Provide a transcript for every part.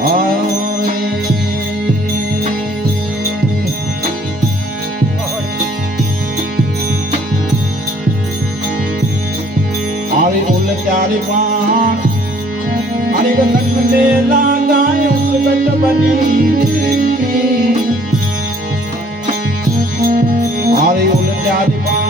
हरे चारिपे हरे whole चारि पाण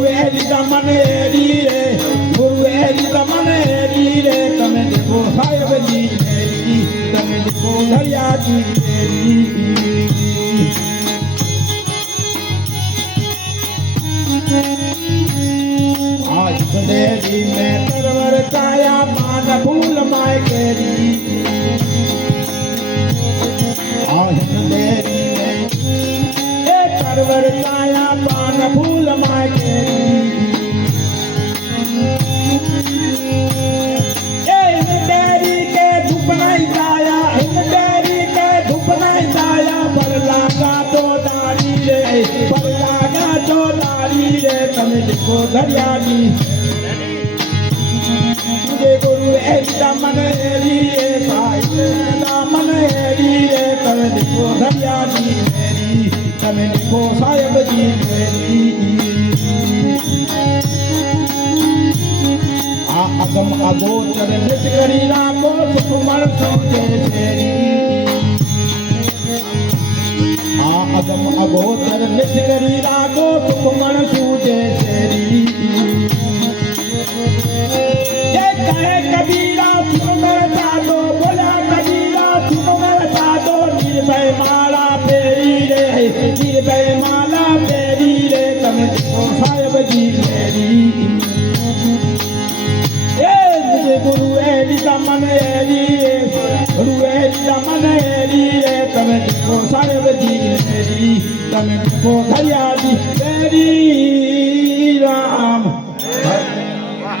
ગુરુએરી તમને એરી રે, ગુરુએરી તમને એરી રે, તમે દેખો સાહેબજી એરી, તમે દેખો દરિયાજી એરી. આજ દેરી મેં તરવર કાયા માન ભૂલ માય કેરી. આજ દેરી મેં એ તરવર કાયા પાન ભૂલ માય ગોધરિયાની જે ગુરુ એરી મને એરી એ ભાઈ. મને એરી એ તમે દીકો દરિયાની મેરી. તમે દીકો સાહેબજી મેરી. આ અગમ અગોચર નિત કરી રાખો સુખ મળતો જે શેરી આ અગમ અગોચર મિથગરી રાખો સુખમણ સૂજે શેરી તમે ખો દરિયાજી મેરી રામ.